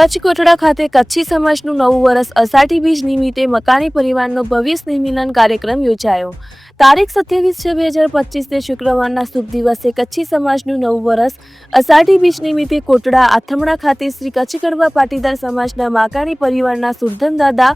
કચ્છ કોટડા ખાતે કચ્છી સમાજનું નવું વર્ષ અષાઢી બીજ નિમિત્તે મકાની પરિવારનો ભવ્ય સ્નેહમિલન કાર્યક્રમ યોજાયો. તારીખ સત્યાવીસ છ બે હજાર પચીસને શુક્રવારના શુભ દિવસે કચ્છી સમાજનું નવું વર્ષ અષાઢી બીજ નિમિત્તે કોટડા આથમણા ખાતે શ્રી કચ્છ કડવા પાટીદાર સમાજના માકાણી પરિવારના સુરધન દાદા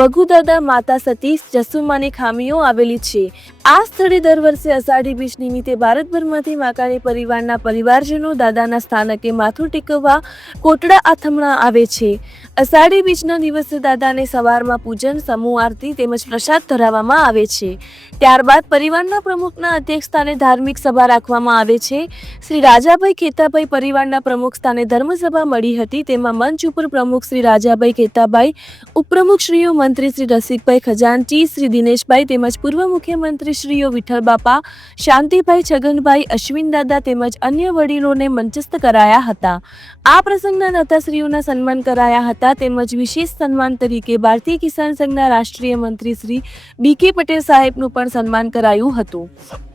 ભગુદાદા માતા સતીશ, જસુમાની ખામીઓ આવેલી છે. આ સ્થળે દર વર્ષે અષાઢી બીજ નિમિત્તે ભારતભરમાંથી માકાણી પરિવારના પરિવારજનો દાદાના સ્થાનકે માથું ટેકવવા કોટડા આથમણા આવે છે. અષાઢી બીજના દિવસે દાદાને સવારમાં પૂજન, સમૂહ આરતી તેમજ પ્રસાદ ધરાવવામાં આવે છે. ત્યારબાદ પરિવારના પ્રમુખના અધ્યક્ષ સ્થાને ધાર્મિક સભા રાખવામાં આવે છે. શ્રી રાજાભાઈ ખેતાભાઈ પરિવારના પ્રમુખ સ્થાને ધર્મસભા મળી હતી. તેમાં મંચ ઉપર પ્રમુખ શ્રી રાજાભાઈ ખેતાભાઈ, ઉપપ્રમુખશ્રીઓ મંત્રી શ્રી રસિકભાઈ ખજાનચી, શ્રી દિનેશભાઈ તેમજ પૂર્વ મુખ્યમંત્રી શ્રીઓ વિઠ્ઠલ શાંતિભાઈ છગનભાઈ, અશ્વિન દાદા તેમજ અન્ય વડીલોને મંચસ્થ કરાયા હતા. આ પ્રસંગના નેતાશ્રીઓના સન્માન કરાયા હતા. તેમજ વિશેષ સન્માન તરીકે ભારતીય કિસાન સંઘના રાષ્ટ્રીય મંત્રી શ્રી બી કે પટેલ સાહેબનું પણ સન્માન કરાયું હતું.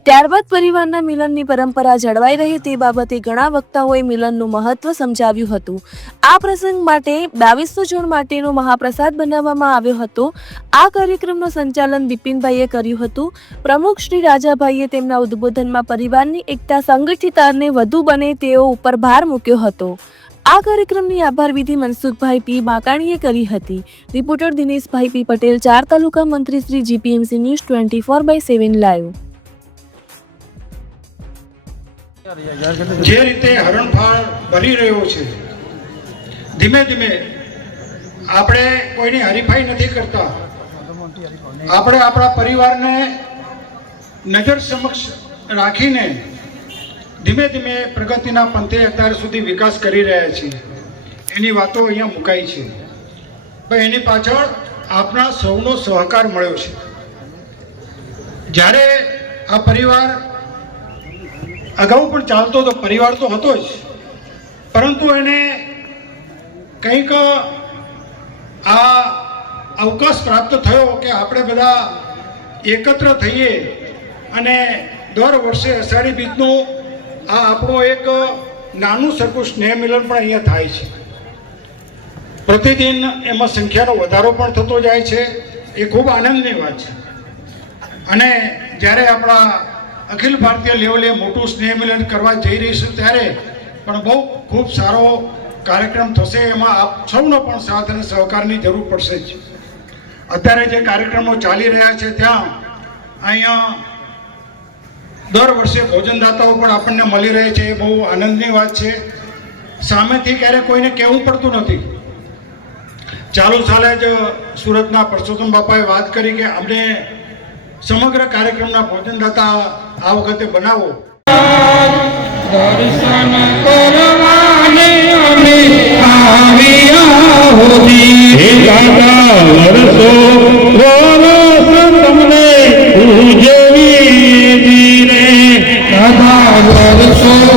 ત્યારબાદ પરિવારના મિલનની પરંપરા જળવાઈ રહે તે બાબતે ઘણા વક્તાઓએ મિલનનું મહત્વ સમજાવ્યું હતું. આ પ્રસંગ માટે બાવીસો જૂન માટેનો મહાપ્રસાદ બનાવવામાં આવ્યો હતો. આ કાર્યક્રમનું સંચાલન બિપિનભાઈએ કર્યું હતું. પ્રમુખ શ્રી રાજાભાઈએ તેમના ઉદ્બોધનમાં પરિવારની એકતા સંગઠિતાને વધુ બને તેઓ ઉપર ભાર મૂક્યો હતો. આ કાર્યક્રમની આભાર વિધિ મનસુખભાઈ પી બાકાણીએ કરી હતી. રિપોર્ટર દિનેશભાઈ પી પટેલ, ચાર તાલુકા મંત્રી Shri GPMC news twenty four by seven live. જે રીતે હરણફાળ બની રહ્યો છે, ધીમે ધીમે આપણે કોઈની હરીફાઈ નથી કરતા. આપણે આપણા પરિવારને નજર સમક્ષ રાખીને ધીમે ધીમે પ્રગતિના પંથે અત્યાર સુધી વિકાસ કરી રહ્યા છીએ એની વાતો અહીંયા મુકાઈ છે. પણ એની પાછળ આપણા સૌનો સહકાર મળ્યો છે. જ્યારે આ પરિવાર અગાઉ પણ ચાલતો હતો, પરિવાર તો હતો જ. પરંતુ એને કંઈક આ અવકાશ પ્રાપ્ત થયો કે આપણે બધા એકત્ર થઈએ અને દર વર્ષે અષાઢી બીજનું આ આપણો એક નાનું સરખું સ્નેહ મિલન પણ અહીંયા થાય છે. પ્રતિદિન એમાં સંખ્યાનો વધારો પણ થતો જાય છે. એ ખૂબ આનંદની વાત છે. અને જ્યારે આપણા અખિલ ભારતીય લેવલે મોટું સ્નેહ મિલન કરવા જઈ રહીશું ત્યારે પણ બહુ ખૂબ સારો કાર્યક્રમ થશે. એમાં આપ સૌનો પણ સાથ અને સહકારની જરૂર પડશે જ. અત્યારે જે કાર્યક્રમો ચાલી રહ્યા છે ત્યાં અહીંયા દર વર્ષે ભોજનદાતાઓ પણ આપણને મળી રહે છે, એ બહુ આનંદની વાત છે. સામેથી ક્યારે કોઈને કહેવું પડતું નથી. ચાલુ સાલે જ સુરતના પરસોત્તમ બાપાએ વાત કરી કે અમને સમગ્ર કાર્યક્રમના ભોજનદાતા આ વખતે બનાવો. દર્શન કરવાને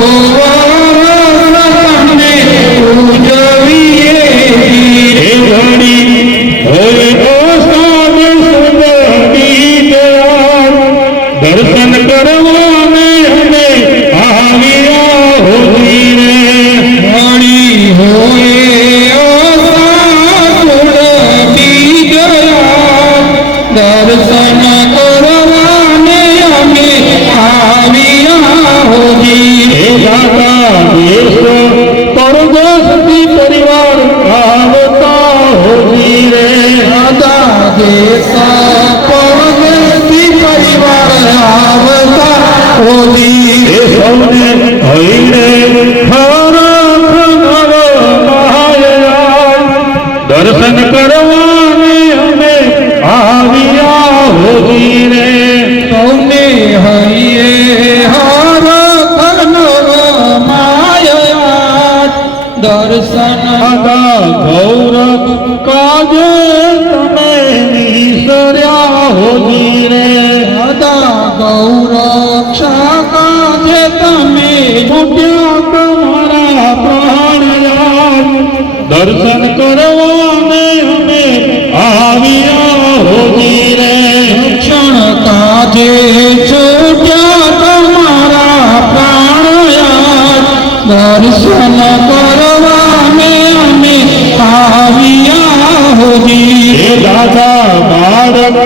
Allah. દર્શન કરવાને અમે આવ્યા હોતી રે સૌને હૈયે હર કનવ માયા દર્શન અદા ગૌરવ કાજે તમે નિસર્યા હોતી રે અદા ગૌરવ કાજે તમે છૂટ્યા આજે છૂટ્યા તમારા પ્રાણયા દર્શન કરવાને અમે આવ્યા હોજી દાદા બાળક